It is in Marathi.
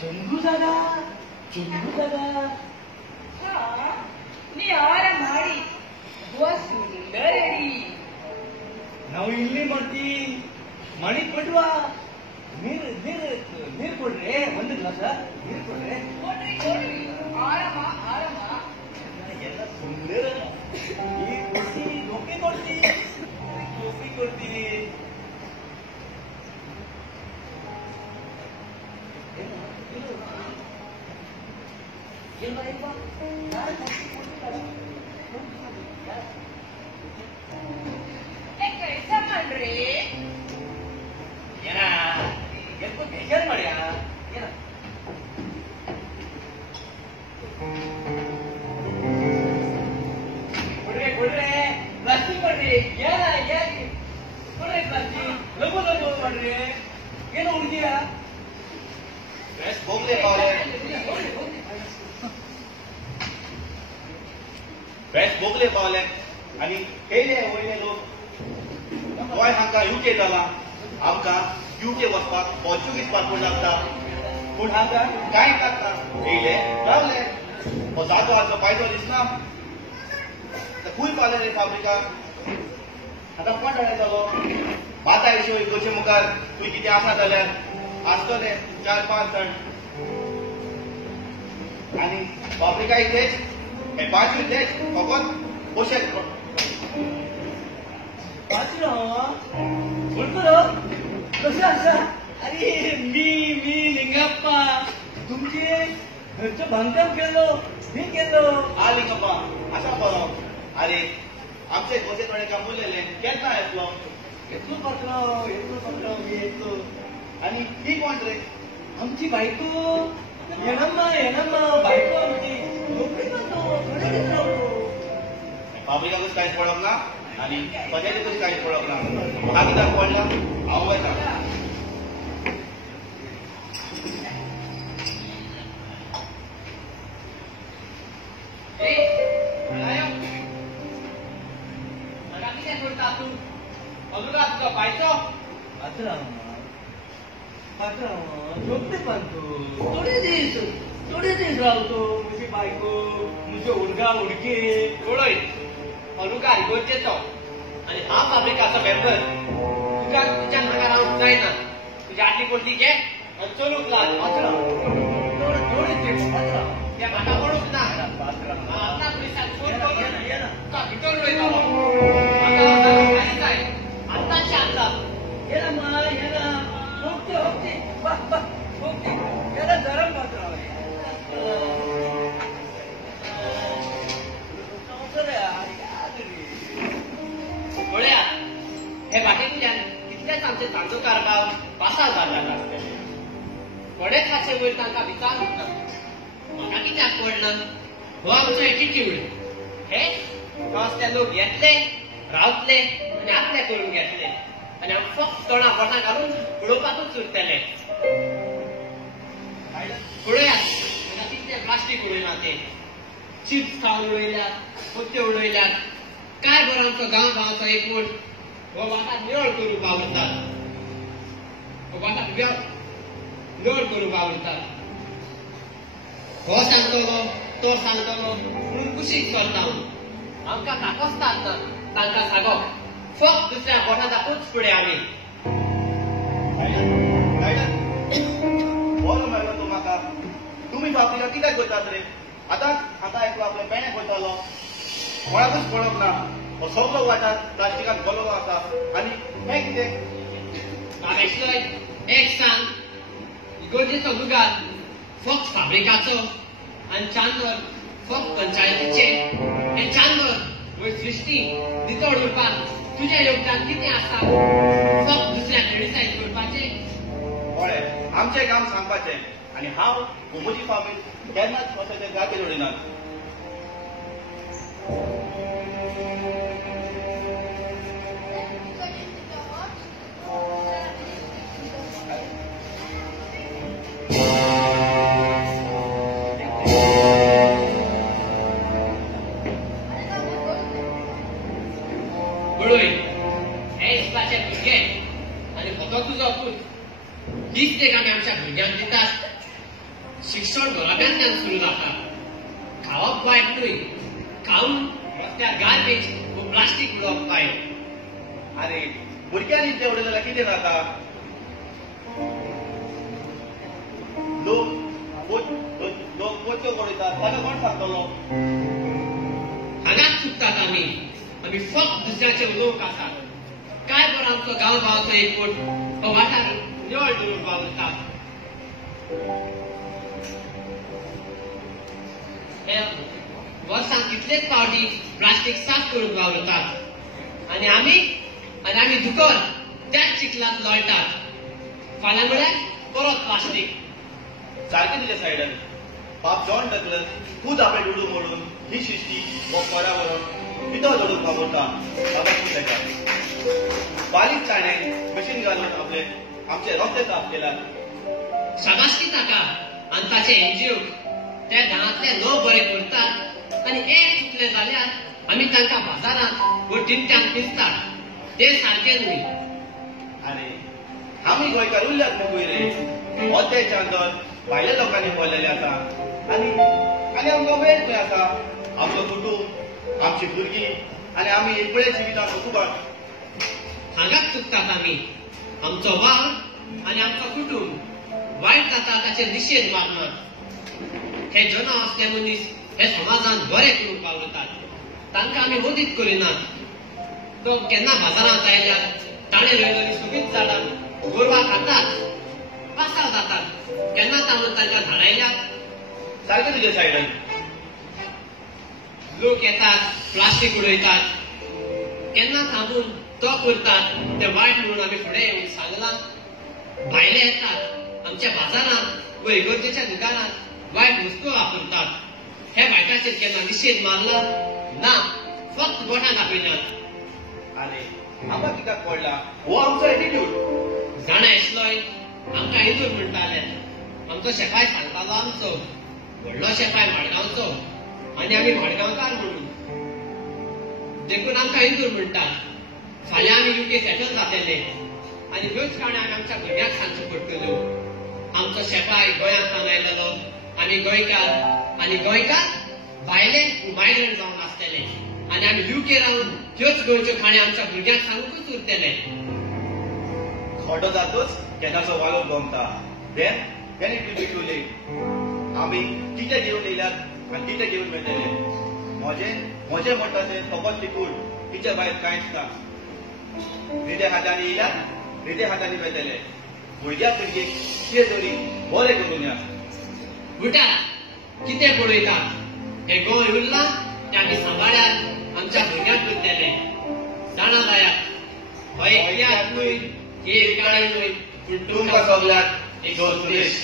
चंदू दादा चंदू दादा ನೀ ಯಾರ ಮಾಡಿ ಸುಂದರಡಿ ನಾವು ಇಲ್ಲಿ ಮಾಡ್ತೀವಿ ಮಣಿ ಕೊಡುವ ನೀರು ನೀರು ನೀರು ಕೊಡ್ರಿ ಒಂದು ಗ್ಲಾಸ ನೀರು ಕೊಡ್ರಿ ಕೊಡ್ರಿ ಕೊಡ್ರಿ ಆರಾಮ ಆರಾಮ ಎಲ್ಲ ಸುಂದರ ನೀರು ಕೊಡ್ತೀವಿ ಟೋಪಿ ಕೊಡ್ತೀವಿ ಟೋಪಿ ಕೊಡ್ತೀವಿ ಕೆಲಸ ಮಾಡ್ರಿ ಏನ ಎಷ್ಟು ಬೇಜಾರು ಮಾಡ್ಯಾ ಏನ ಕೊಡ್ರಿ ಕೊಡ್ರಿ ಪ್ಲಾಸ್ಟಿಕ್ ಕೊಡ್ರಿ ಏನ ಏನ್ ಕೊಡ್ರಿ ಪ್ಲಾಸ್ಟಿಕ್ ಲಘು ಲಘು ಮಾಡ್ರಿ ಏನು ಹುಡುಗಿಯ ಹೋಗ್ಲಿ बेस्ट बोगले पावले आणि पयले वयले लोक गोंय हांगा यूके जाला आमकां यूके वचपाक पोर्चुगीज पासपोर्ट लागता पूण हांगा कांय नासता येयले रावले हो जागो हाचो फायदो दिसना खूंय पावले रे फाब्रिका आतां कोण जालो माता हिशो इगोचे मुखार खूंय कितें आसा जाल्यार आसतले 4-5 जाण आनी फाब्रिका इथेच हे पांचवी देश फकत पोषक पाचलो बोलतो कसं असा अरे मी लिंगप्पा तुमचे घरचं बांधकाम केलो मी केलो आ लिंगप्पा असा बरो अरे आमचे गोसे थोडे काम उरलेले केन्ना येतलो येतलो पाटलो मी येतलो आणि ही कोण रे आमची बायको येणम्मा बायको आमची नोकरी करतो थोडे दिवस राहतो फाब्रिका कसं काहीच पडक ना आणि पंचायती कशी काहीच पडक ना हा कित्याक पडला हांव वयता मला किती सोडता तू अजून तुझा पायचो पात्रा झोपते पाहतो थोडे दिवस राहतो मुझी बायको मुझे उडगा उडके पळय अनुका आयकोचेचो आणि हा फाब्रिकाचो मेंबर तुका तुज्या नांगा रावंक जायना तुजी आदली कोणती घे आणि चलूंक लाग पात्रा थोडे दिवस पात्रा त्या म्हाका पडूंक ना पात्रा आपणा पयशान फोन करून ये ना तुका भितर उडयतलो म्हाका काही जाय आत्ताच आणला ये ना होते होते याला गरम पात्रा पळया हे बाकीच्यान कितलेच आमचे तांदूळ कारगाव 5,000 जाता आसतले थोडे खासे वयर तांकां विचार म्हाका कित्याक पडना हो आमचो एटिट्यूड हे ते लोक येतले रावतले आनी आपले करून घेतले आनी आमी फक्त तोंडां पोटां घालून उडोवपाकूच उरतले पळयात कितले प्लास्टीक उडयला ते चिप्स खावन उडयल्यात पोत्यो उडयल्यात काय बरं आमचो गांवाचो एकूण हो वाटात निवळ करूंक आवडतात हो वाटात निवळ करूंक आवडतात हो सांगतलो तो सांगतलो म्हणून कुशीक करता आमकां काकोसतात ना तांकां सांगप फक्त दुसऱ्या पोटां दाखवूच फुडें आमी बरो मेळ्ळो तूं म्हाका तुमी फाब्रिका कित्याक करतात रे आतां हांगा एकलो आपले पेणे करतालो कोणाकूच पडक ना हो सगळो वाटार प्लास्टिकान भरलेलो आसा आनी हें कितें बाबेश्लय एक सांग इगोर्जेचो लुगार फक्त फाब्रिकाचो आनी चांदर फक्त पंचायतीचे हे चांदर वयर सृश्टी नितळ उरपाक तुजें योगदान कितें आसा फक्त दुसऱ्याक क्रिटिसायज करपाचें कळ्ळें आमचें काम सांगपाचें आनी हांव म्हजी फाब्रीक केन्नाच अशें गातेर उडयनात पळय हे इस्पाचे भुरगे आनी हो तुजो पूत दीस एक आमी आमच्या भुरग्यांक दितात शिक्षण घराब्यांतल्यान सुरू जाता. खावप वायट न्हय, खावन रस्त्यार गार्बेज वो प्लास्टीक उडोवप वायट. अरे भुरग्यांनी इतलें उडयलें जाल्यार कितें जाता? लोक पोत्यो उडयतात ताका कोण सांगतलो? हांगाच चुकतात आमी फक्त दुसऱ्याचे उलोवंक आसात. काय बरो आमचो गांव भावाचो एकवट हो वाठार निवळ दवरून वावुरता. हे वर्सांत कितलेच फावटी प्लास्टीक साफ करून वावरतात आनी आमी दुकर त्याच चिखलात लोळटात. फाल्यां म्हळ्यार परत प्लास्टीक. सारकें तुज्या सायडान बाप जॉन डगलस खूद आपले डुडू मोडून ही शिश्टी वो कोरा व्हरून भितर दवरून वावरता. बाबा खूब तेका बारीक चाण्यान मशीन घालून आमचे रस्ते साफ केल्यात. शाबासकी ताका आनी ताचे एनजीओ त्या गांवांतले लोक बरे करतात आनी एक चुकलें जाल्यार आमी तांकां बाजारांत वो टिमट्यान पिसतात. ते सारकें न्हय. अरे आमी गोंयकार उरल्यात न्हू रे. होते चांदर भायल्या लोकांनी पळयलेले आसा आनी आमकां वेळ खंय आसा? आमचो कुटूंब, आमची भुरगीं आनी आमी एकबळे जिवितांत कुबार. हांगाच चुकतात आमी. आमचो वावर आनी आमचो कुटूंब वायट जाता ताचे निशेध मारनात. हे जनाव असले मनीस हे समाजांत बरें करूंक वावरतात. तांकां आमी मदीत करिनात. तो केन्ना बाजारांत आयल्यार ताणें रोयलेलीं सुबीत झाडां गोरवां खातात, पासार जातात. केन्ना ताणून तांकां धाडायल्यार सारकें तुज्या सायडान लोक येतात, प्लास्टीक उडयतात. केन्ना थांबून तो करतात ते वायट म्हणून आमी फुडें येवन सांगलां. भायले येतात आमच्या बाजारांत व इगर्जेच्या दुकानांत वायट वस्तू वापरतात. हे वायटाचेर केन्ना निशेध मारला ना, फक्त बोटां दाखयनात. अरे आमकां कित्याक पडला हो आमचो एटिट्यूड. जाणा येसलोय आमकां हिंदूर म्हणटाले. आमचो शेपाय सांगतालो आमचो व्हडलो शेपाय माडगांवचो आनी आमी माडगांवकार म्हणून. देखून आमकां हिंदूर म्हणटात. फाल्यां आमी UK सेटल जातले आनी ह्योच काणी आमी आमच्या भुरग्यांक सांगच्यो पडटल्यो. आमचो शेपाय गोंयांत आयलेलो आमी गोंयकार आनी गोंयकार भायले मायग्रंट जावन आसतले आनी आमी UK रावन ह्योच गोंयच्यो खाणी आमच्या भुरग्यांक सांगूकच उरतले. खोटो जातूच केन्नाचो वालोर गमता. Then it will be too late. आमी कितें घेवन येयल्यात आनी कितें घेवन वयतले. म्हजें म्हणटा तें फकत लिकूड. तिच्या भायर कांयच ना. रिद्या हातांनी येयल्यात, रिद्या हातांनी वयतले. भुरग्या पिळगेक कितें तरी बरें करून या. उठा, कितें पळयतात? हे गोंय उरलां तें आमी सांबाळ्यार आमच्या भुरग्यांक उरतले. जाणा जायात हो इतिहास न्हय, ही काळी न्हय, पूण तुमकां सगळ्याक एक सुदेश.